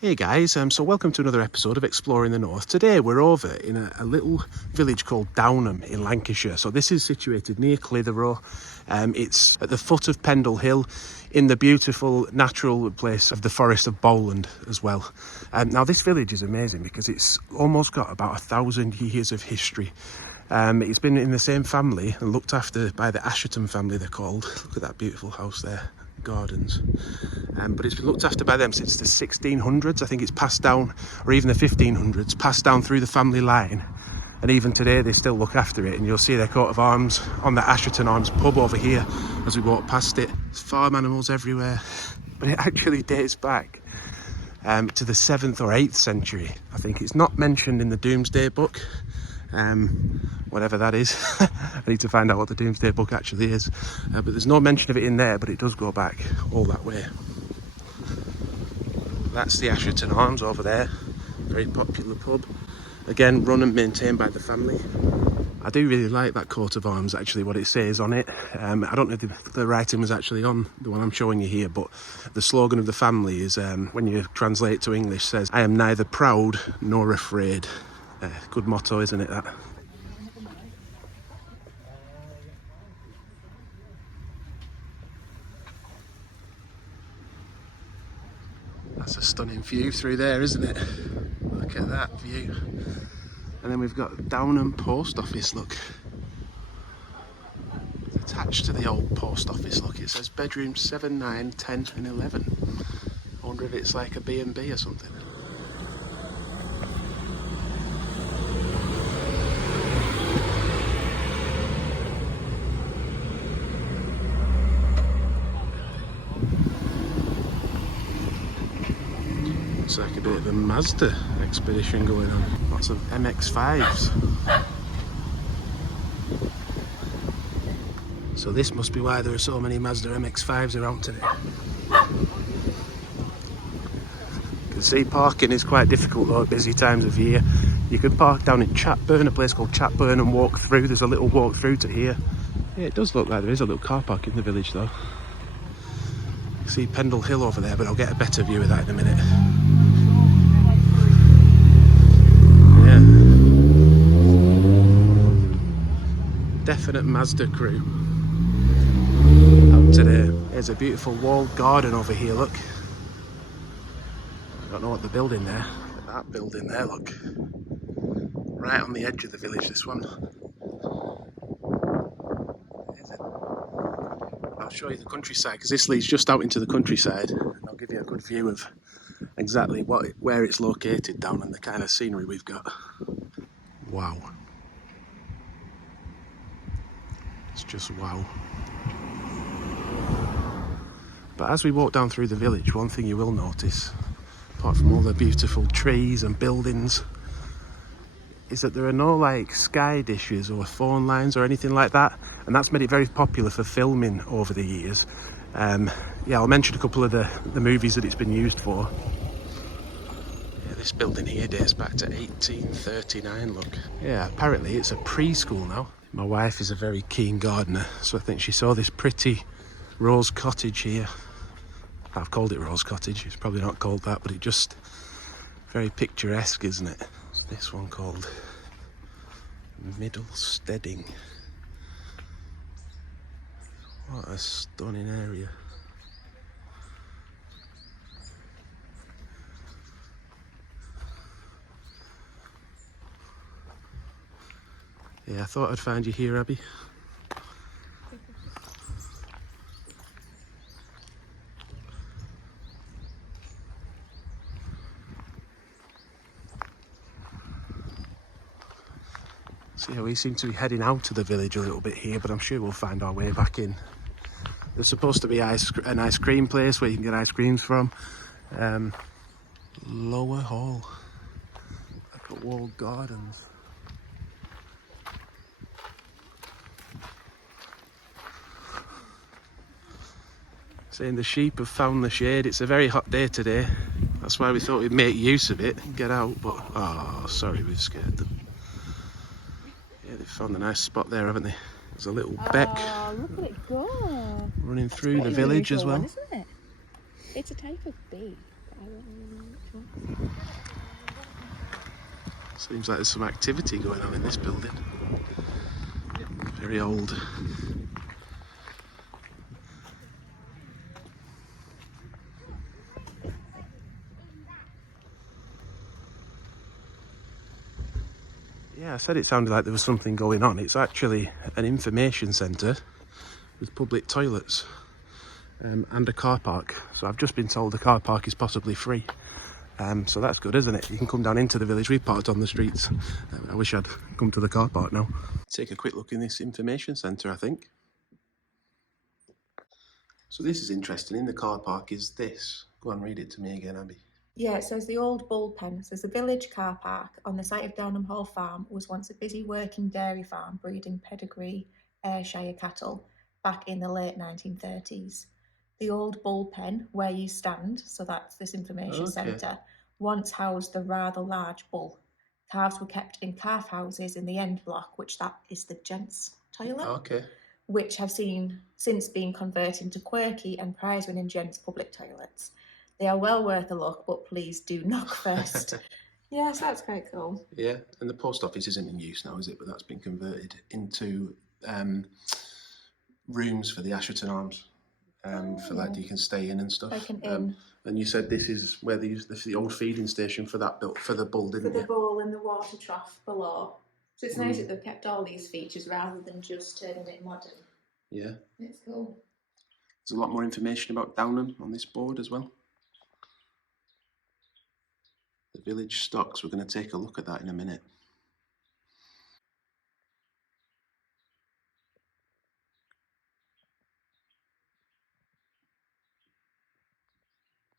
Hey guys, so welcome to another episode of Exploring the North. Today we're over in a little village called Downham in Lancashire. So this is situated near Clitheroe. It's at the foot of Pendle Hill in the beautiful natural place of the Forest of Bowland as well. Now this village is amazing because it's almost got about 1,000 years of history. It's been in the same family and looked after by the Assheton family, they're called. Look at that beautiful house there, gardens. But it's been looked after by them since the 1600s. I think it's passed down, or even the 1500s, passed down through the family line. And even today they still look after it, and you'll see their coat of arms on the Assheton Arms pub over here as we walk past it. There's farm animals everywhere, but it actually dates back to the 7th or 8th century. I think it's not mentioned in the Domesday Book, whatever that is. I need to find out what the Domesday Book actually is, but there's no mention of it in there, but it does go back all that way. That's the Assheton Arms over there, very popular pub, again run and maintained by the family. I do really like that coat of arms, actually, what it says on it. I don't know if the writing was actually on the one I'm showing you here, but the slogan of the family is, when you translate to English, says, "I am neither proud nor afraid." Good motto, isn't it, that? That's a stunning view through there, isn't it? Look at that view. And then we've got Downham Post Office, look. It's attached to the old post office, look. It says bedrooms 7, 9, 10 and 11. I wonder if it's like a B&B or something. It's like a bit of a Mazda expedition going on. Lots of MX-5s. So this must be why there are so many Mazda MX-5s around today. You can see parking is quite difficult though at busy times of year. You can park down in Chatburn, a place called Chatburn, and walk through. There's a little walk through to here. Yeah, it does look like there is a little car park in the village though. You see Pendle Hill over there, but I'll get a better view of that in a minute. Definite Mazda crew out today. There's a beautiful walled garden over here, look. I don't know what they're building there, but that building there, look. Right on the edge of the village, this one. I'll show you the countryside, because this leads just out into the countryside. I'll give you a good view of exactly where it's located down and the kind of scenery we've got. Wow. It's just wow. But as we walk down through the village, one thing you will notice, apart from all the beautiful trees and buildings, is that there are no like sky dishes or phone lines or anything like that, and that's made it very popular for filming over the years. Yeah, I'll mention a couple of the movies that it's been used for. Yeah, this building here dates back to 1839, look. Yeah, apparently it's a preschool now. My wife is a very keen gardener, so I think she saw this pretty rose cottage here. I've called it Rose Cottage, it's probably not called that, but it just very picturesque, isn't it? What's this one called? Middlesteading. What a stunning area. Yeah, I thought I'd find you here, Abby. So yeah, we seem to be heading out of the village a little bit here, but I'm sure we'll find our way back in. There's supposed to be an ice cream place where you can get ice creams from. Lower Hall. Like at walled gardens. Saying the sheep have found the shade. It's a very hot day today. That's why we thought we'd make use of it and get out, but oh, sorry, we've scared them. Yeah, they've found a nice spot there, haven't they? There's a little beck. Oh, look at it go. Running through the village as well. Isn't it? It's a type of bee. Seems like there's some activity going on in this building. Very old. Yeah, I said it sounded like there was something going on. It's actually an information centre with public toilets and a car park. So I've just been told the car park is possibly free. So that's good, isn't it? You can come down into the village. We've parked on the streets. I wish I'd come to the car park now. Take a quick look in this information centre, I think. So this is interesting. In the car park is this. Go on, read it to me again, Abby. Yeah, it says the old bullpen. It says the village car park on the site of Downham Hall Farm was once a busy working dairy farm breeding pedigree Ayrshire cattle back in the late 1930s. The old bullpen, where you stand, so that's this information centre, once housed the rather large bull. Calves were kept in calf houses in the end block, which that is the gents' toilet, which have since been converted into quirky and prize-winning gents' public toilets. They are well worth a look, but please do knock first. Yes, that's quite cool. Yeah, and the post office isn't in use now, is it? But that's been converted into rooms for the Assheton Arms. For like you can stay in and stuff. Like an inn. And you said this is where they used the old feeding station for that built for the bull, didn't you? For the bull and the water trough below. So it's nice that they've kept all these features rather than just turning it modern. Yeah. It's cool. There's a lot more information about Downham on this board as well. The village stocks, we're going to take a look at that in a minute.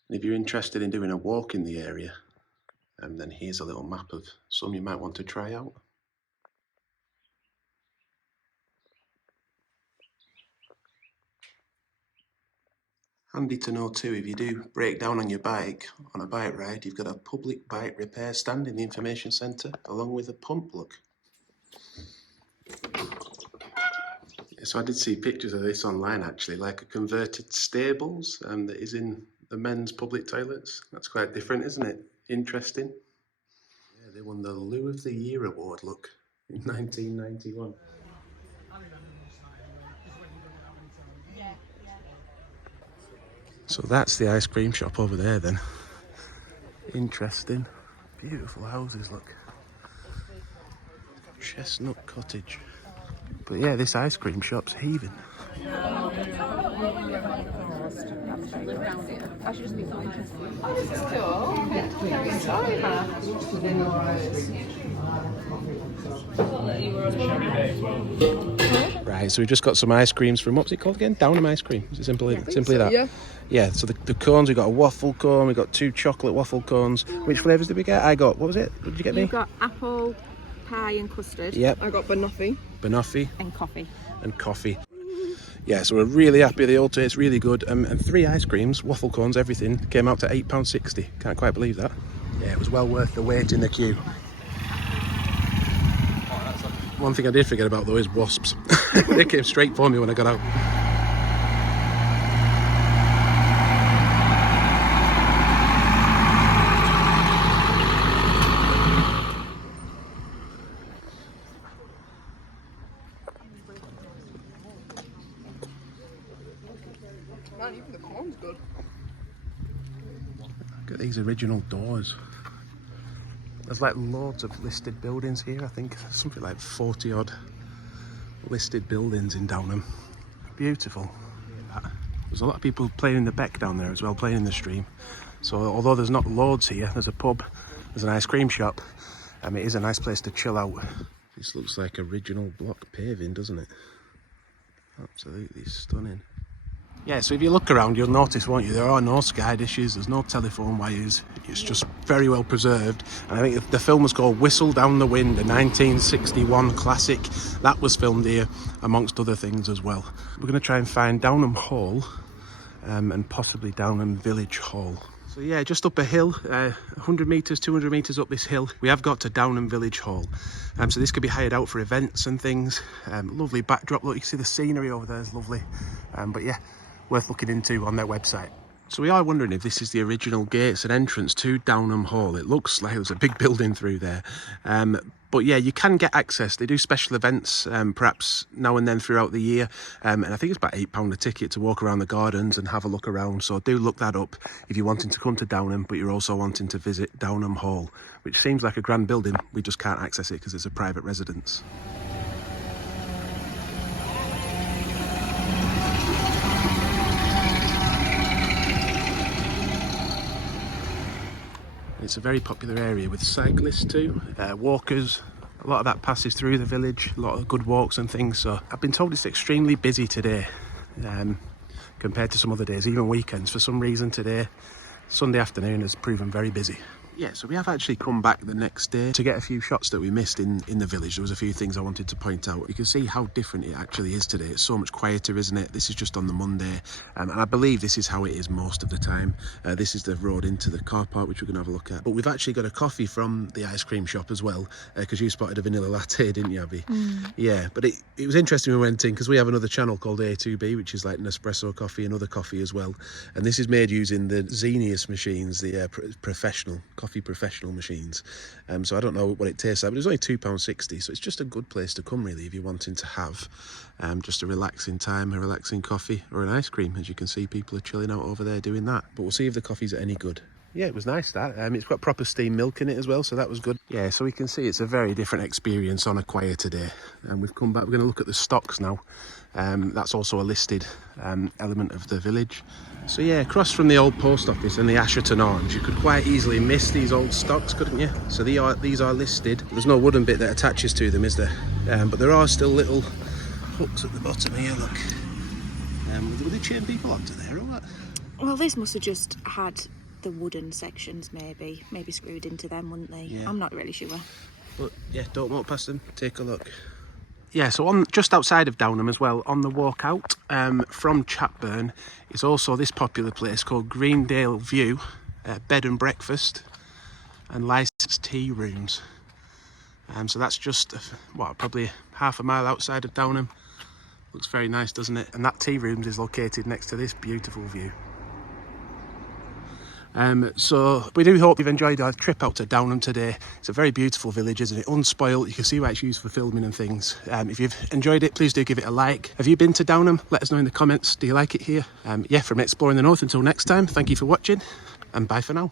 And if you're interested in doing a walk in the area, then here's a little map of some you might want to try out. Handy to know too, if you do break down on your bike on a bike ride, you've got a public bike repair stand in the information centre along with a pump plug. So I did see pictures of this online actually, like a converted stables that is in the men's public toilets. That's quite different, isn't it? Interesting. Yeah, they won the Loo of the Year award, look, in 1991. So that's the ice cream shop over there then. Interesting. Beautiful houses, look. Chestnut Cottage. But yeah, this ice cream shop's heaving. Right, so we just got some ice creams from, what's it called again? Downham ice cream. Is it simply that? Yeah. Yeah, so the cones, we got a waffle cone, we got 2 chocolate waffle cones. Which flavours did we get? I got, what was it? What did you get me? You got apple, pie and custard. Yep. I got banoffee. Banoffee. And coffee. And coffee. Yeah, so we're really happy. They all taste really good. And 3 ice creams, waffle cones, everything, came out to £8.60. Can't quite believe that. Yeah, it was well worth the wait in the queue. One thing I did forget about though is wasps. They came straight for me when I got out. Man, even the corn's good. Look at these original doors. There's like loads of listed buildings here, I think something like 40 odd listed buildings in Downham. Beautiful. There's a lot of people playing in the beck down there as well, playing in the stream. So although there's not loads here, there's a pub, there's an ice cream shop, it is a nice place to chill out. This looks like original block paving, doesn't it? Absolutely stunning. Yeah, so if you look around, you'll notice, won't you, there are no sky dishes, there's no telephone wires, it's just very well preserved. And I think the film was called Whistle Down the Wind, a 1961 classic. That was filmed here, amongst other things as well. We're going to try and find Downham Hall and possibly Downham Village Hall. So yeah, just up a hill, 100 metres, 200 metres up this hill, we have got to Downham Village Hall. So this could be hired out for events and things. Lovely backdrop, look, you can see the scenery over there is lovely. But yeah, worth looking into on their website. So we are wondering if this is the original gates and entrance to Downham Hall. It looks like there's a big building through there. But yeah, you can get access. They do special events, perhaps now and then throughout the year. And I think it's about £8 a ticket to walk around the gardens and have a look around. So do look that up if you're wanting to come to Downham, but you're also wanting to visit Downham Hall, which seems like a grand building. We just can't access it because it's a private residence. It's a very popular area with cyclists too, walkers. A lot of that passes through the village, a lot of good walks and things. So I've been told it's extremely busy today compared to some other days, even weekends. For some reason today, Sunday afternoon has proven very busy. Yeah, so we have actually come back the next day to get a few shots that we missed in the village. There was a few things I wanted to point out. You can see how different it actually is today. It's so much quieter, isn't it? This is just on the Monday, and I believe this is how it is most of the time. This is the road into the car park, which we're going to have a look at. But we've actually got a coffee from the ice cream shop as well, because you spotted a vanilla latte, didn't you, Abby? Yeah, but it was interesting when we went in, because we have another channel called A2B, which is like Nespresso coffee and other coffee as well. And this is made using the Xenius machines, the coffee professional machines. So I don't know what it tastes like, but it's only £2.60, so it's just a good place to come really if you're wanting to have just a relaxing time, a relaxing coffee or an ice cream. As you can see, people are chilling out over there doing that. But we'll see if the coffee's any good. Yeah, it was nice that. It's got proper steamed milk in it as well, so that was good. Yeah, so we can see it's a very different experience on a quieter day. And we've come back, we're going to look at the stocks now. That's also a listed element of the village. So yeah, across from the old post office and the Assheton Arms, you could quite easily miss these old stocks, couldn't you? So these are listed. There's no wooden bit that attaches to them, is there? But there are still little hooks at the bottom here, look. Were they chain people onto there or what? Well, this must have just had the wooden sections maybe screwed into them, wouldn't they? Yeah. I'm not really sure. But yeah, don't walk past them, take a look. Yeah, so just outside of Downham as well, on the walk out from Chatburn, is also this popular place called Greendale View, bed and breakfast and licensed tea rooms. So that's just, probably half a mile outside of Downham. Looks very nice, doesn't it? And that tea rooms is located next to this beautiful view. So we do hope you've enjoyed our trip out to Downham today. It's a very beautiful village, isn't it? Unspoilt. You can see why it's used for filming and things. If you've enjoyed it, please do give it a like. Have you been to Downham? Let us know in the comments. Do you like it here? Yeah, from Exploring the North, until next time, thank you for watching and bye for now.